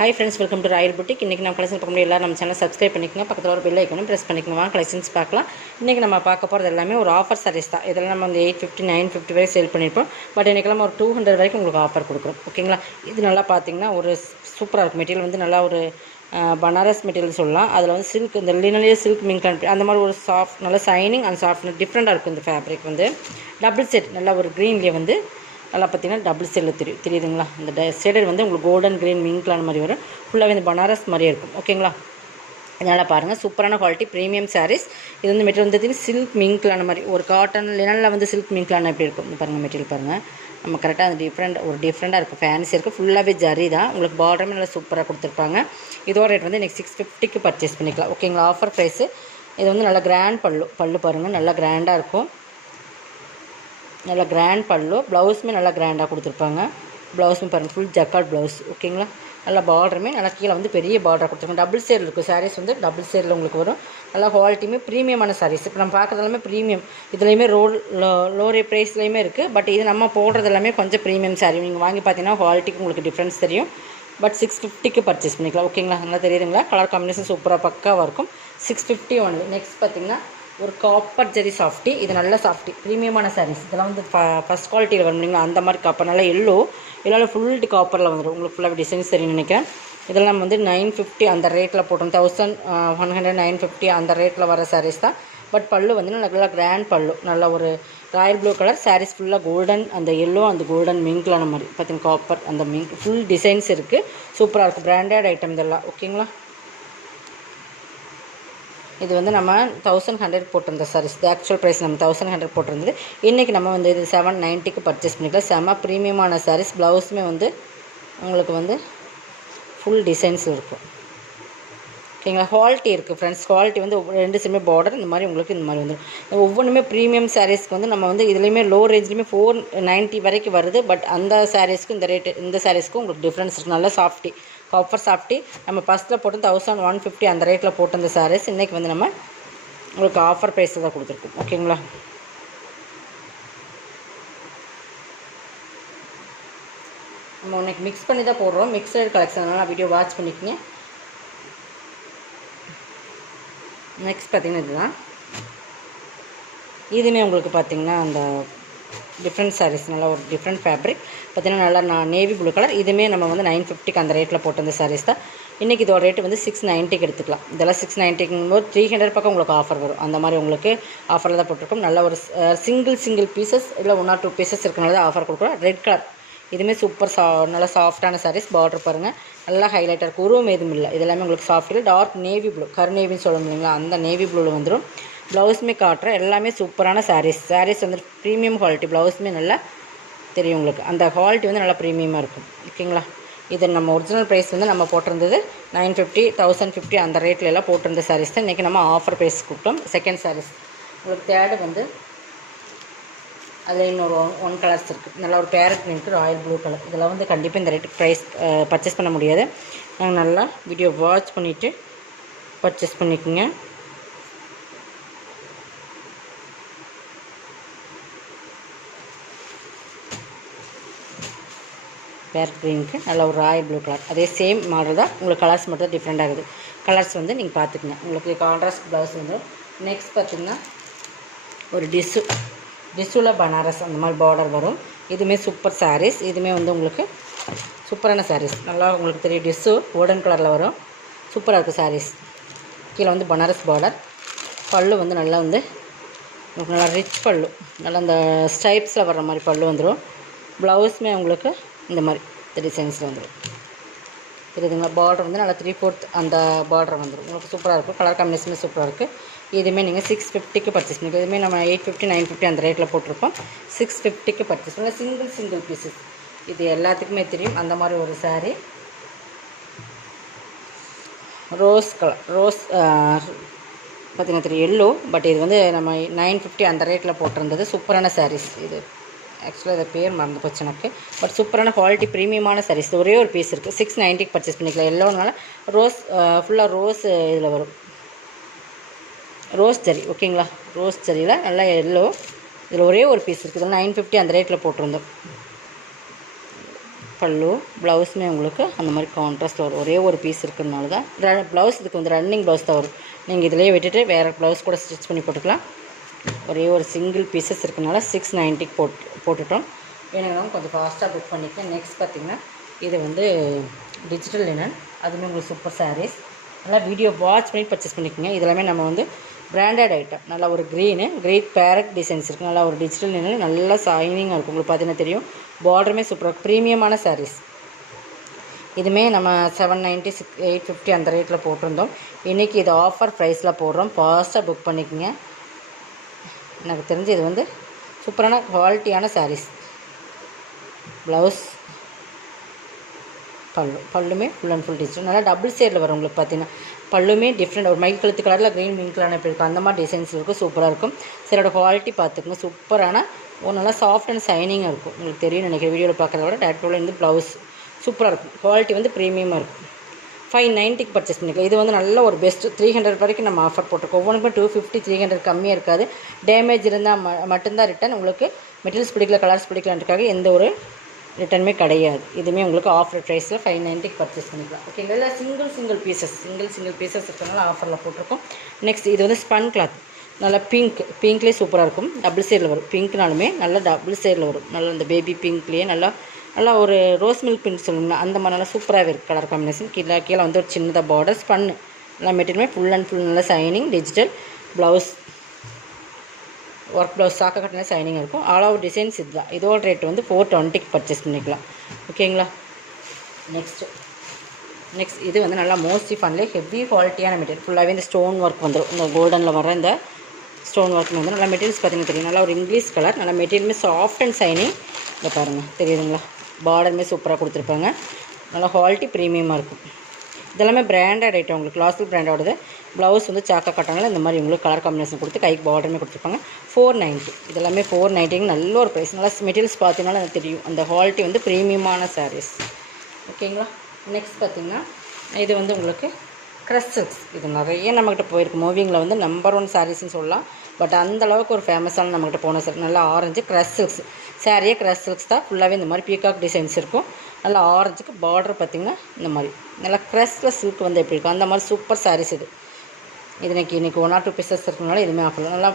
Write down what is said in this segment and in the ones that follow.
Hi friends, welcome to Royal boutique. இன்றைக்கி நம்ம collection பார்க்க முடியும். எல்லோரும் நம்ம சேனல் சப்ஸ்கிரைப் பண்ணிக்கோங்க. பக்கத்தில் ஒரு பெல் ஐக்கனும் ப்ரெஸ் பண்ணிக்கோங்க. கலெக்ஷன்ஸ் பார்க்கலாம். இன்றைக்கி நம்ம பார்க்க போகிறது எல்லாமே ஒரு ஆஃபர் சாரீஸ் தான். இதெல்லாம் நம்ம வந்து 850 950 வரை சேல் பண்ணியிருப்போம். பட் இன்றைக்கெல்லாம் ஒரு 200 வரைக்கும் உங்களுக்கு ஆஃபர் கொடுக்குறோம். ஓகேங்களா? இது நல்லா பார்த்தீங்கன்னா ஒரு சூப்பராக இருக்கும். மெட்டீரியல் வந்து நல்லா ஒரு பனாரஸ் மெட்டீரியல் சொல்லலாம். அதில் வந்து சில்க், இந்த லினலே சில்க் மிங்க் அந்த மாதிரி ஒரு சாஃப்ட், நல்லா சைனிங் அண்ட் சாஃப்ட்னஸ் டிஃப்ரெண்ட்டாக இருக்கும். இந்த ஃபேப்ரிக் வந்து டபுள் செட், நல்லா ஒரு க்ரீன்லேயே வந்து நல்லா பார்த்தீங்கன்னா டபுள் செல்லில் தெரியுதுங்களா? இந்த ஷேடட் வந்து உங்களுக்கு கோல்டன் க்ரீன் மிங்க்லான மாதிரி வரும். ஃபுல்லாகவே இந்த பனாரஸ் மாதிரியே இருக்கும். ஓகேங்களா? அதனால் பாருங்கள், சூப்பரான குவாலிட்டி ப்ரீமியம் சாரீஸ். இது வந்து மெட்டீரியல் வந்து சில்க் மிங்க்லான மாதிரி ஒரு காட்டன் லினனில் வந்து சில்க் மிங்க்லான எப்படி இருக்கும் பாருங்கள். மெட்டீரியல் பாருங்கள், நம்ம கரெக்டாக அந்த டிஃப்ரெண்ட்டாக இருக்கும். ஃபேன்சி இருக்குது. ஃபுல்லாகவே ஜரி தான். உங்களுக்கு பார்டருமே நல்லா சூப்பராக கொடுத்துருப்பாங்க. இதோட ரேட் வந்து நெக்ஸ்ட் 650க்கு பர்ச்சேஸ் பண்ணிக்கலாம். ஓகேங்களா? Offer price. இது வந்து நல்லா கிராண்ட் பல்லு பாருங்கள், நல்லா கிராண்டாக இருக்கும். நல்லா கிராண்ட் பல்லு. ப்ளவுஸுமே நல்லா கிராண்டாக கொடுத்துருப்பாங்க. ப்ளவுஸுமே பாருங்கள், ஃபுல் ஜக்கார்ட் ப்ளவுஸ். ஓகேங்களா? நல்லா பார்டருமே நல்லா கீழே வந்து பெரிய பார்டராக கொடுத்துருக்காங்க. டபுள் சேரில் இருக்கும். சாரீஸ் வந்து டபுள் சேரில் உங்களுக்கு வரும். நல்லா குவாலிட்டியுமே ப்ரீமியமான சாரீஸ். இப்போ நம்ம பார்க்குறது எல்லாமே ப்ரீமியம். இதுலேயுமே லோரே ப்ரைஸ்லேயுமே இருக்குது. பட் இது நம்ம போடுறது எல்லாமே கொஞ்சம் ப்ரீமியம் சாரீ. நீங்கள் வாங்கி பார்த்தீங்கன்னா குவாலிட்டிக்கு உங்களுக்கு டிஃப்ரென்ஸ் தெரியும். பட் 650க்கு பர்ச்சேஸ் பண்ணிக்கலாம். ஓகேங்களா? நல்லா தெரியுதுங்களா? கலர் காம்பினேஷன் சூப்பராக பக்காவாக இருக்கும். 650 ஒன்று. நெக்ஸ்ட் பார்த்தீங்கன்னா ஒரு காப்பர் ஜெரி சாஃப்டி. இது நல்ல சாஃப்டி ப்ரீமியமான சாரீஸ். இதெல்லாம் வந்து ஃபஸ்ட் குவாலிட்டியில் வரும் இல்லைங்களா? அந்த மாதிரி காப்பர் நல்லா எல்லோவில் ஃபுல் காப்பரில் வந்துடும். உங்களுக்கு ஃபுல்லாக டிசைன்ஸ் தெரியும் நினைக்கிறேன். இதெல்லாம் வந்து 950 அந்த ரேட்டில் போட்டோம். 1100 950 அந்த ரேட்டில் வர சாரீஸ் தான். பட் பல்லு வந்து நல்லா கிராண்ட் பல்லு. நல்ல ஒரு ராயல் ப்ளூ கலர் சாரீஸ். ஃபுல்லாக கோல்டன், அந்த எல்லோ அந்த கோல்டன் மிங்க்லான மாதிரி பார்த்தீங்கன்னா காப்பர் அந்த மிங்க் ஃபுல் டிசைன்ஸ் இருக்குது. சூப்பராக இருக்குது. பிராண்டட் ஐட்டம் இதெல்லாம். ஓகேங்களா? இது வந்து நம்ம 1100 போட்டிருந்த சாரீஸ். இது ஆக்சுவல் ப்ரைஸ் நம்ம 1100 போட்டிருந்தது. இன்றைக்கி நம்ம வந்து இது 790க்கு பர்ச்சேஸ் பண்ணிக்கலாம். செம்ம ப்ரீமியமான சாரீஸ். ப்ளவுஸுமே வந்து உங்களுக்கு வந்து ஃபுல் டிசைன்ஸ் இருக்கும். ஓகேங்களா? குவாலிட்டி இருக்குது ஃப்ரெண்ட்ஸ். குவாலிட்டி வந்து ரெண்டு சைடுமே பார்டர் இந்த மாதிரி உங்களுக்கு இந்த மாதிரி வந்துடும். ஒவ்வொன்றுமே ப்ரீமியம் சாரீஸ்க்கு வந்து நம்ம வந்து இதுலேயுமே லோ ரேஞ்ச்லேயுமே 490 வரைக்கும் வருது. பட் அந்த சாரீஸ்க்கும் இந்த ரேட்டு, இந்த சாரீஸ்க்கும் உங்களுக்கு டிஃப்ரென்ஸ் இருக்குது. நல்லா சாஃப்டி, காப்பர் சாஃப்டி. நம்ம ஃபஸ்ட்டில் போட்டு 1150 அந்த ரேட்டில் போட்டு அந்த சாரீஸ் இன்றைக்கி வந்து நம்ம உங்களுக்கு ஆஃபர் ப்ரைஸில் தான் கொடுத்துருக்கோம். ஓகேங்களா? நம்ம இன்னைக்கு மிக்ஸ் பண்ணி தான் போடுறோம். மிக்சட் கலெக்ஷன், அதனால் வீடியோ வாட்ச் பண்ணிக்கோங்க. நெக்ஸ்ட் பார்த்திங்கன்னா இதுதான். இதுவுமே உங்களுக்கு பார்த்திங்கன்னா அந்த டிஃப்ரெண்ட் சாரீஸ். நல்லா ஒரு டிஃப்ரெண்ட் ஃபேப்ரிக் பார்த்திங்கன்னா நல்லா நேவி ப்ளூ கலர். இதுவுமே நம்ம வந்து 950க்கு அந்த ரேட்டில் போட்டு அந்த சாரீஸ் தான். இன்றைக்கி இதோட ரேட்டு வந்து 690க்கு எடுத்துக்கலாம். இதெல்லாம் 690க்கும்போது 300 பக்கம் உங்களுக்கு ஆஃபர் வரும். அந்த மாதிரி உங்களுக்கு ஆஃபரில் தான் போட்டிருக்கோம். நல்ல ஒரு சிங்கிள் பீசஸ் இல்லை 1 or 2 பீசஸ் இருக்கனால தான் ஆஃபர் கொடுக்குறோம். Red colour. இதுவுமே சூப்பர் நல்லா சாஃப்டான சாரீஸ். பார்டர் பாருங்கள், நல்லா ஹைலைட்டாக இருக்குது. உருவம் எதுவும் இல்லை. இதெல்லாமே உங்களுக்கு சாஃப்டில் டார்க் நேவி ப்ளூ, கருநேவின்னு சொல்ல முடியுங்களா? அந்த நேவி ப்ளூவில் வந்துடும். ப்ளவுஸுமே காட்டுறேன். எல்லாமே சூப்பரான சாரீஸ் வந்து ப்ரீமியம் குவாலிட்டி. ப்ளவுஸுமே நல்லா தெரியும் உங்களுக்கு. அந்த குவாலிட்டி வந்து நல்லா ப்ரீமியமாக இருக்கும். ஓகேங்களா? இது நம்ம ஒரிஜினல் ப்ரைஸ் வந்து நம்ம போட்டிருந்தது 950 1050 அந்த ரேட்டில் எல்லாம் போட்டிருந்த சாரீஸ் தான் இன்றைக்கி நம்ம ஆஃபர் ப்ரைஸ் கொடுத்தோம். செகண்ட் சாரீஸ் உங்களுக்கு தேர்டு வந்து அதில் இன்னொரு 1 கலர்ஸ் இருக்குது. நல்லா ஒரு பேரட் இருக்குது, ராயல் ப்ளூ கலர். இதெல்லாம் வந்து கண்டிப்பாக இந்த ரேட்டு ப்ரைஸ் பர்ச்சேஸ் பண்ண முடியாது. நாங்கள் நல்லா வீடியோ வாட்ச் பண்ணிவிட்டு பர்ச்சேஸ் பண்ணிக்கோங்க. பேரட் க்ரீனுக்கு நல்ல ஒரு ராயல் ப்ளூ கலர். அதே சேம் மாடல் தான். உங்களுக்கு கலர்ஸ் மட்டும் தான் டிஃப்ரெண்ட் ஆகுது. கலர்ஸ் வந்து நீங்கள் பார்த்துக்குங்க. உங்களுக்கு கான்ட்ராஸ்ட் ப்ளவுஸ் வந்து நெக்ஸ்ட் பார்த்திங்கன்னா ஒரு டிஷ்யூவில் பனாரஸ் அந்த மாதிரி பார்டர் வரும். இதுவுமே சூப்பர் சாரீஸ். இதுவுமே வந்து உங்களுக்கு சூப்பரான சாரீஸ். நல்லா உங்களுக்கு தெரியும். டிஷ்யூ கோல்டன் கலரில் வரும். சூப்பராக இருக்குது சாரீஸ். கீழே வந்து பனாரஸ் பார்டர். பல்லு வந்து நல்லா வந்து உங்களுக்கு நல்லா ரிச் பல்லு. நல்லா அந்த ஸ்டைப்ஸில் வர்ற மாதிரி பல்லு வந்துடும். ப்ளவுஸுமே உங்களுக்கு இந்த மாதிரி டிசைன்ஸில் வந்துடும். தெரியுதுங்களா? பார்டர் வந்து நல்லா 3/4 அந்த பார்டர் வந்துடும். உங்களுக்கு சூப்பராக இருக்கும். கலர் காம்பினேஷனுமே சூப்பராக இருக்குது. இதுவுமே நீங்கள் 650க்கு பர்ச்சேஸ் பண்ணிக்கலாம். இதுவுமே நம்ம 850 950 அந்த ரேட்டில் போட்டிருக்கோம். 650க்கு பர்ச்சேஸ் பண்ணலாம். Single pieces. இது எல்லாத்துக்குமே தெரியும். அந்த மாதிரி ஒரு சாரீ ரோஸ் கலர். பார்த்திங்கன்னா தெரியும் எல்லோ. பட் இது வந்து நம்ம 950 அந்த ரேட்டில் போட்டிருந்தது. சூப்பரான சாரீஸ். இது ஆக்சுவலாக இதை பேர் மறந்து போச்சு எனக்கு. பட் சூப்பரான குவாலிட்டி ப்ரீமியமான சாரீஸ். ஒரே ஒரு பீஸ் இருக்குது. 690க்கு பர்ச்சேஸ் பண்ணிக்கலாம். எல்லோனால ஃபுல்லாக ரோஸ் இதில் வரும். ரோஸ் ஜரி. ஓகேங்களா? ரோஸ் ஜரியில் நல்லா எல்லோ. இதில் ஒரே ஒரு பீஸ் இருக்குது. இதெல்லாம் 950 அந்த ரேட்டில் போட்டிருந்தோம். பல்லு. ப்ளவுஸுமே உங்களுக்கு அந்த மாதிரி கான்ட்ராஸ்ட் வரும். ஒரே ஒரு பீஸ் இருக்கிறதுனால தான் ப்ளவுஸ் இதுக்கு வந்து ரன்னிங் ப்ளவுஸ் தான் வரும். நீங்கள் இதிலேயே விட்டுட்டு வேறு ப்ளவுஸ் கூட ஸ்டிச் பண்ணி போட்டுக்கலாம். ஒரே ஒரு சிங்கிள் பீசஸ் இருக்கிறனால 690 போட்டுட்டோம். வேணுங்கிறவங்க கொஞ்சம் ஃபாஸ்ட்டாக புக் பண்ணிக்கலாம். நெக்ஸ்ட் பார்த்திங்கன்னா இது வந்து டிஜிட்டல் லினன். அதுவுமே உங்களுக்கு சூப்பர் சாரீஸ். நல்லா வீடியோ வாட்ச் பண்ணி பர்ச்சேஸ் பண்ணிக்கோங்க. இதெல்லாமே நம்ம வந்து பிராண்டட் ஐட்டம். நல்லா ஒரு கிரேட் பேரட் டிசைன்ஸ் இருக்குது. நல்லா ஒரு டிஜிட்டல் லினன் நல்லா ஷைனிங்காக இருக்கும். உங்களுக்கு பார்த்தீங்கன்னா தெரியும். பார்டருமே சூப்பராக ப்ரீமியமான சாரீஸ். இதுவுமே நம்ம 790 850 அந்த ரேட்டில் போட்டிருந்தோம். இன்றைக்கி இது ஆஃபர் ப்ரைஸில் போடுறோம். ஃபாஸ்ட்டாக புக் பண்ணிக்கோங்க. எனக்கு தெரிஞ்சு இது வந்து சூப்பரான குவாலிட்டியான சாரீஸ். ப்ளவுஸ், பல்லுமே ஃபுல் அண்ட் ஃபுல் டிஜிட்டல். நல்லா டபுள் ஷேடில் வரும். உங்களுக்கு பார்த்தீங்கன்னா பல்லுமே டிஃப்ரெண்ட். ஒரு மைல் கழுத்து கலரில் க்ரீன் மின் கலர் எப்படி இருக்கும் அந்த மாதிரி டிசைன்ஸ் இருக்கும். சூப்பராக இருக்கும். சிலோட குவாலிட்டி பார்த்துக்குங்க. சூப்பரான ஒரு நல்லா சாஃப்ட் அண்ட் ஷைனிங்காக இருக்கும். உங்களுக்கு தெரியும் நினைக்கிறேன் வீடியோவில் பார்க்குறத விட. டேரக்டில் இருந்து ப்ளவுஸ் சூப்பராக இருக்கும். குவாலிட்டி வந்து ப்ரீமியமாக இருக்கும். 590 பர்ச்சேஸ் பண்ணிக்கலாம். இது வந்து நல்ல ஒரு பெஸ்ட்டு. 300 வரைக்கும் நம்ம ஆஃபர் போட்டிருக்கோம். ஒவ்வொன்றுக்கும் 250 300 கம்மியாக இருக்காது. டேமேஜ் இருந்தால் மட்டும்தான் ரிட்டன். உங்களுக்கு மெட்டீரியல்ஸ் பிடிக்கல, கலர்ஸ் பிடிக்கலான்றதுக்காக எந்த ஒரு ரிட்டனுமே கிடையாது. இதுவுமே உங்களுக்கு ஆஃபர் ப்ரைஸில் 590 பர்ச்சேஸ் பண்ணிக்கலாம். ஓகேங்களா. இல்லை சிங்கிள் பீசஸ் இருக்கிறனால ஆஃபரில் போட்டிருக்கோம். நெக்ஸ்ட் இது வந்து ஸ்பன் கிளாத். நல்லா பிங்க்லேயே சூப்பராக இருக்கும். டபுள் ஷேடில் வரும். பிங்க்னாலுமே நல்லா டபுள் ஷேடில் வரும். நல்லா இந்த பேபி பிங்க்லேயே நல்லா ஒரு ரோஸ் மில்க் பிங்க் சொல்லுங்களா அந்த மாதிரி நல்லா சூப்பராகவே இருக்குது கலர் காம்பினேஷன். கீழே வந்து ஒரு சின்னதாக பார்டர்ஸ் பண்ணு. நல்லா மெட்டீரியலுமே ஃபுல் அண்ட் ஃபுல் நல்லா shining digital. Blouse work blouse சாக்க கட்டினா ஷைனிங்காக இருக்கும். ஆல் ஓவர் டிசைன்ஸ் இதுதான். இதோட ரேட் வந்து 420 பர்ச்சேஸ் பண்ணிக்கலாம். ஓகேங்களா. நெக்ஸ்ட் இது வந்து நல்லா மோஸ்ட்லி ஃபன்லே ஹெவி குவாலிட்டியான மெட்டீரியல். ஃபுல்லாகவே இந்த ஸ்டோன் ஒர்க் வந்துடும். இந்த கோல்டனில் வர இந்த ஸ்டோன் ஒர்க் வந்து நல்லா மெட்டீரியல்ஸ் பார்த்திங்கன்னா தெரியும். நல்லா ஒரு இங்கிலீஷ் கலர். நல்லா மெட்டீரியலுமே சாஃப்ட் அண்ட் ஷைனிங். இதை பாருங்கள் தெரியுதுங்களா. பார்டருமே சூப்பராக கொடுத்துருப்பாங்க. நல்லா குவாலிட்டி ப்ரீமியமாக இருக்கும். இதெல்லாமே பிராண்டட் ஐட்டம். உங்களுக்கு கிளாசிக் பிராண்டோடது. ப்ளவுஸ் வந்து சாக்கா காட்டனால இந்த மாதிரி உங்களுக்கு கலர் காம்பினேஷன் கொடுத்து கைக்கு பார்டருமே கொடுத்துருப்பாங்க. 490. இதெல்லாமே 490 நல்ல ஒரு ப்ரைஸ். நல்லா மெட்டீரியல்ஸ் பார்த்தீங்கன்னாலும் எனக்கு தெரியும். அந்த குவாலிட்டி வந்து ப்ரீமியமான சாரீஸ். ஓகேங்களா. நெக்ஸ்ட் பார்த்திங்கன்னா இது வந்து உங்களுக்கு க்ரஷ் சில்க்ஸ். இது நிறைய நம்மக்கிட்ட போயிருக்கு. மூவிங்கில் வந்து நம்பர் 1 சாரீஸ்ன்னு சொல்லலாம். பட் அந்தளவுக்கு ஒரு ஃபேமஸான நம்மக்கிட்ட போன சார் நல்லா ஆரஞ்சு க்ரஷ் சில்க்ஸ். சாரியே க்ரஷ் சில்க்ஸ் தான். ஃபுல்லாகவே இந்த மாதிரி பீகாக் டிசைன்ஸ் இருக்கும். நல்லா ஆரஞ்சுக்கு பார்டர் பார்த்திங்கன்னா இந்த மாதிரி நல்லா க்ரஷில் சில்க் வந்து எப்படி இருக்கும் அந்த மாதிரி சூப்பர் சாரீஸ் இது. இன்றைக்கி 1 or 2 பீசஸ் இருக்கிறதுனால எதுவுமே ஆஃபர். நல்லா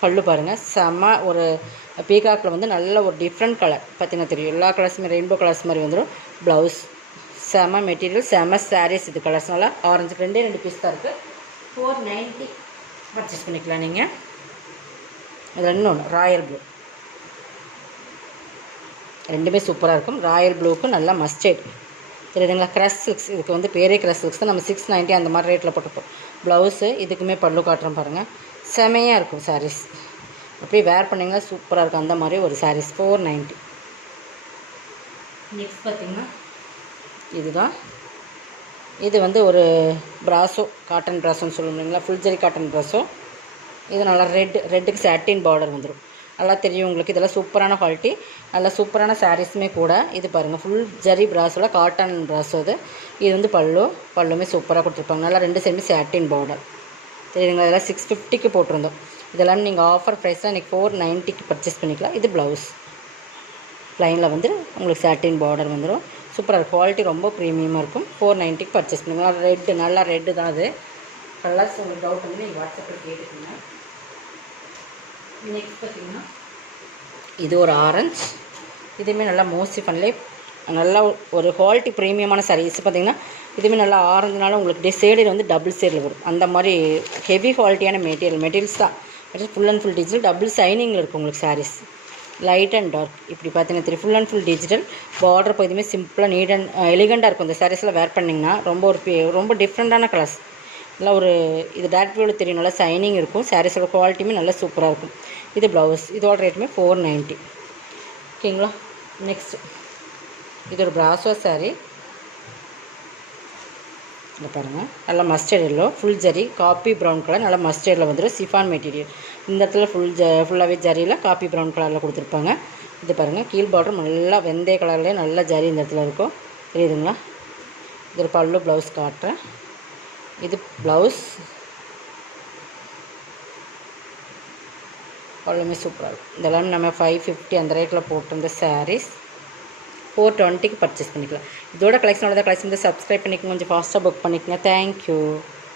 பல்லு பாருங்கள். செம்ம ஒரு பீகாக்கில் வந்து நல்ல ஒரு டிஃப்ரெண்ட் கலர் பார்த்திங்கன்னா தெரியும். எல்லா கலர்ஸுமே ரெயின்போ கலர்ஸ் மாதிரி வந்துடும். ப்ளவுஸ் செம்ம மெட்டீரியல் செம்ம சாரீஸ். இது கலர்ஸ் நல்லா ஆரஞ்சுக்கு 2 பீஸ் தான் இருக்குது. 490 பர்ச்சேஸ் பண்ணிக்கலாம் நீங்கள். அதில் இன்னொன்று ராயல் ப்ளூ. ரெண்டுமே சூப்பராக இருக்கும். ராயல் ப்ளூக்கு நல்லா மஸ்டர்ட் தெரியுதுங்களா. Crush silks. இதுக்கு வந்து பேரே க்ரஷ் சில்க்ஸ் தான். நம்ம 690 அந்த மாதிரி ரேட்டில் போட்டுப்போம். ப்ளவுஸு இதுக்குமே பல்லு காட்டுறோம் பாருங்கள். செமையாக இருக்கும் சாரீஸ். அப்படியே வேர் பண்ணிங்கன்னா சூப்பராக இருக்கும். அந்த மாதிரி ஒரு சாரீஸ் 490. நெக்ஸ்ட் பார்த்திங்கன்னா இதுதான். இது வந்து ஒரு ப்ராஸோ காட்டன் ப்ராஸோன்னு சொல்லுவோம் இல்லைங்களா. Full zari cotton ப்ராஸோ. இது நல்லா ரெட்டுக்கு சாட்டின் பார்டர் வந்துடும். நல்லா தெரியும் உங்களுக்கு. இதெல்லாம் சூப்பரான குவாலிட்டி. நல்லா சூப்பரான சாரீஸுமே கூட. இது பாருங்கள் ஃபுல் ஜரி ப்ராஸோவில் காட்டன் ப்ராஸோ. இது வந்து பல்லுமே சூப்பராக கொடுத்துருப்பாங்க. நல்லா 2 சைடுமே சாட்டின் பார்டர் தெரியுதுங்களா. இதெல்லாம் 650க்கு போட்டிருந்தோம். இதெல்லாம் நீங்கள் ஆஃபர் ப்ரைஸில் இன்றைக்கி 490க்கு பர்ச்சேஸ் பண்ணிக்கலாம். இது ப்ளவுஸ் ப்ளைனில் வந்து உங்களுக்கு சாட்டின் பார்டர் வந்துடும். சூப்பராக இருக்கும். குவாலிட்டி ரொம்ப ப்ரீமியமாக இருக்கும். 490க்கு பர்ச்சேஸ் பண்ணிக்கலாம். நல்லா ரெட்டு தான் அது. கலர்ஸ் உங்களுக்கு டவுட் வந்து நீங்கள் வாட்ஸ்அப்பில் கேட்டுக்கோங்க. நெக்ஸ்ட் பார்த்திங்கன்னா இது ஒரு ஆரஞ்ச். இதுவுமே நல்லா மோஸ்ட்லி பண்ணலே நல்லா ஒரு குவாலிட்டி ப்ரீமியமான சாரீஸ். பார்த்திங்கன்னா இதுவுமே நல்லா ஆரஞ்சுனால உங்களுக்கு ஷேடில் வந்து டபுள் ஷேடில் வரும். அந்த மாதிரி ஹெவி குவாலிட்டியான மெட்டீரியல்ஸ் தான். Full and full digital double ஷைனிங்கில் இருக்கும் உங்களுக்கு சாரீஸ். லைட் அண்ட் டார்க் இப்படி பார்த்தீங்கன்னா full and full digital. Border போதுமே சிம்பிளாக நீட் அண்ட் எலிகண்டாக இருக்கும். இந்த சாரீஸில் வேர் பண்ணிங்கன்னா ரொம்ப டிஃப்ரெண்ட்டான கலர்ஸ். நல்லா ஒரு இது டேரக்ட் வியூவில் தெரியும். நல்லா ஷைனிங் இருக்கும். சாரீஸோட குவாலிட்டியுமே நல்லா சூப்பராக இருக்கும். இது ப்ளவுஸ். இதோட ரேட்டுமே 490. ஓகேங்களா. நெக்ஸ்ட் இது ஒரு ப்ராசோ சாரீ. இங்கே பாருங்கள் நல்லா mustard yellow full zari copy brown colour. நல்லா மஸ்டர்டில் வந்துடும். Chiffon material. இந்த இடத்துல ஃபுல்லாகவே ஜரியில் காப்பி ப்ரௌன் கலரில் கொடுத்துருப்பாங்க. இது பாருங்கள் கீழ் பார்டர் நல்லா வெந்தய கலர்லேயே நல்லா ஜரி இந்த இடத்துல இருக்கும். தெரியுதுங்களா. இது ஒரு பல்லு ப்ளவுஸ் காட்டுறேன். இது ப்ளவுஸ். பல்லுமே சூப்பராக இருக்கும். இதெல்லாம் நம்ம 550 அந்த ரேட்டில் போட்டிருந்த சாரீஸ். 420க்கு பர்ச்சேஸ் பண்ணிக்கலாம். இதோட கலெக்ஷனோட கலெக்ஷன் வந்து சப்ஸ்கிரைப் பண்ணிக்கோங்க, கொஞ்சம் ஃபாஸ்ட்டாக புக் பண்ணிக்கோங்க. தேங்க்யூ.